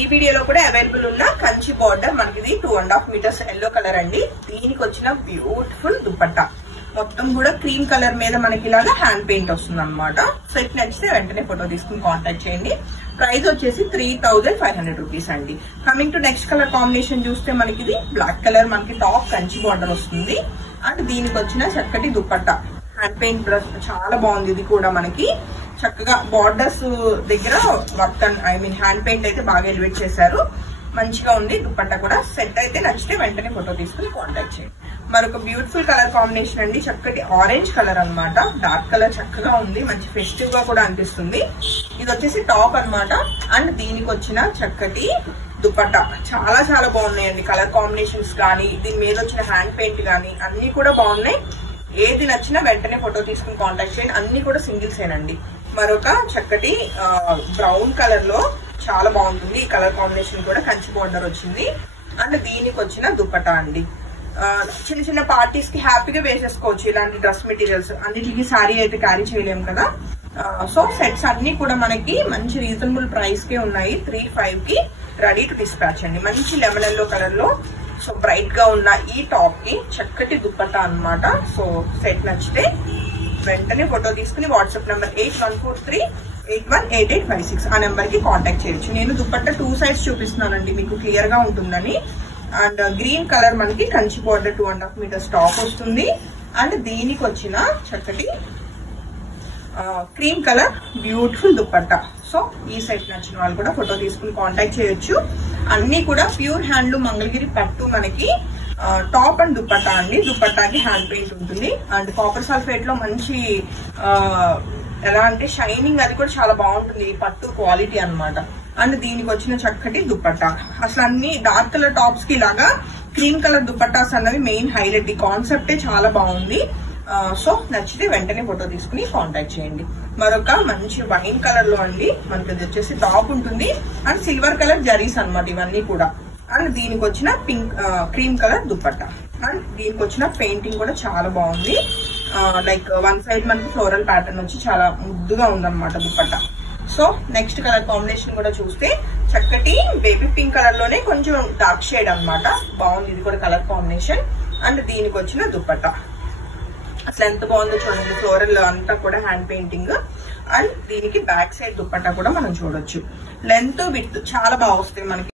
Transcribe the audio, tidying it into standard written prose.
ఈ వీడియోలో కూడా అవైలబుల్ ఉన్న కంచి బార్డర్ మనకి ఇది 2.5 మీటర్స్ ఎల్లో కలర్ అండి. దీనికి వచ్చిన బ్యూటిఫుల్ దుపట్టా మొత్తం కూడా క్రీమ్ కలర్ మీద మనకి ఇలాగా హ్యాండ్ పెయింట్ వస్తుంది అనమాట. సెట్ నచ్చితే వెంటనే ఫోటో తీసుకుని కాంటాక్ట్ చేయండి. ప్రైస్ వచ్చేసి 3500 రూపీస్ అండి. Coming to next colour combination చూస్తే మనకి ఇది బ్లాక్ కలర్ మనకి టాప్ కంచి బార్డర్ వస్తుంది. అండ్ దీనికి వచ్చిన చక్కటి దుపట్టా హ్యాండ్ పెయింట్ బ్రష్ చాలా బాగుంది. ఇది కూడా మనకి చక్కగా బార్డర్స్ దగ్గర వర్క్ హ్యాండ్ పెయింట్ అయితే బాగా ఎలివేట్ చేశారు. మంచిగా ఉంది దుపట్టా కూడా. సెట్ అయితే నచ్చితే వెంటనే ఫోటో తీసుకుని కాంటాక్ట్ చేయండి. మరొక బ్యూటిఫుల్ కలర్ కాంబినేషన్ అండి. చక్కటి ఆరెంజ్ కలర్ అన్నమాట. డార్క్ కలర్ చక్కగా ఉంది. మంచి ఫెస్టివ్ గా కూడా అనిపిస్తుంది. ఇది వచ్చేసి టాప్ అన్నమాట. అండ్ దీనికి వచ్చిన చక్కటి దుపట్టా చాలా చాలా బాగున్నాయండి. కలర్ కాంబినేషన్స్ కానీ దీని మీద వచ్చిన హ్యాండ్ పెయింట్ కానీ అన్ని కూడా బాగున్నాయి. ఏది నచ్చినా వెంటనే ఫోటో తీసుకుని కాంటాక్ట్ చేయండి. అన్ని కూడా సింగిల్స్ ఏనండి. మరొక చక్కటి బ్రౌన్ కలర్ లో చాలా బాగుంటుంది. ఈ కలర్ కాంబినేషన్ కూడా కంచి బార్డర్ వచ్చింది. అండ్ దీనికి వచ్చిన దుపట్టా అండి. చిన్న చిన్న పార్టీస్ కి హ్యాపీగా వేసేసుకోవచ్చు ఇలాంటి డ్రెస్ మెటీరియల్స్. అన్నిటికీ శారీ అయితే క్యారీ చేయలేము కదా. సో సెట్స్ అన్ని కూడా మనకి మంచి రీజనబుల్ ప్రైస్ కే ఉన్నాయి. 35 కి రెడీ టు డిస్పాచ్ అండి. మంచి లెమన్ ఎల్లో కలర్ లో సో బ్రైట్ గా ఉన్న ఈ టాప్ కి చక్కటి దుపట్టా అన్నమాట. సో సెట్ నచ్చితే వెంటనే ఫోటో తీసుకుని వాట్సాప్ నెంబర్ 8143818856 ఆ నెంబర్ కి కాంటాక్ట్ చేయొచ్చు. నేను దుపట్టా 2 సైడ్స్ చూపిస్తున్నానండి మీకు క్లియర్ గా ఉంటుందని. అండ్ గ్రీన్ కలర్ మనకి కంచి బార్డర్ 2.5 మీటర్స్ టాప్ వస్తుంది. అండ్ దీనికి వచ్చిన చక్కటి cream colour beautiful dupatta. So ఈ సెట్ నచ్చిన వాళ్ళు కూడా ఫోటో తీసుకుని కాంటాక్ట్ చేయొచ్చు. అన్ని కూడా ప్యూర్ హ్యాండ్లూమ్ మంగళగిరి పట్టు మనకి టాప్ అండ్ దుపట్టా అండి. దుపట్టాకి హ్యాండ్ పెయింట్ ఉంటుంది. అండ్ కాపర్ సల్ఫేట్ లో మంచి ఎలా అంటే షైనింగ్ అది కూడా చాలా బాగుంటుంది. ఈ పట్టు క్వాలిటీ అన్నమాట. అండ్ దీనికి వచ్చిన చక్కటి దుపట్టా. అసలు అన్ని డార్క్ కలర్ టాప్స్ కి ఇలాగా క్రీమ్ కలర్ దుపట్టాస్ అన్నవి మెయిన్ హైలైట్. ఈ కాన్సెప్టే చాలా బాగుంది. సో నచ్చితే వెంటనే ఫోటో తీసుకుని కాంటాక్ట్ చేయండి. మరొక మంచి వైన్ కలర్ లో అండి మనకి ఇది వచ్చేసి టాప్ ఉంటుంది. అండ్ సిల్వర్ కలర్ జరీస్ అన్నమాట ఇవన్నీ కూడా. అండ్ దీనికి వచ్చిన pink cream colour dupatta. And దీనికి వచ్చిన పెయింటింగ్ కూడా చాలా బాగుంది. లైక్ వన్ సైడ్ మనకి ఫ్లోరల్ ప్యాటర్న్ వచ్చి చాలా ముద్దుగా ఉందన్నమాట dupatta. So next colour combination కూడా చూస్తే చక్కటి బేబీ పింక్ కలర్ లోనే కొంచెం డార్క్ షేడ్ అన్నమాట. బాగుంది ఇది కూడా కలర్ కాంబినేషన్. అండ్ దీనికి వచ్చిన దుపట్టా అసలు ఎంత బాగుందో చూడండి. ఫ్లోరల్ అంతా కూడా హ్యాండ్ పెయింటింగ్. అండ్ దీనికి బ్యాక్ సైడ్ దుపట్టా కూడా మనం చూడొచ్చు. లెంత్ విడ్త్ చాలా బాగా వస్తాయి మనకి.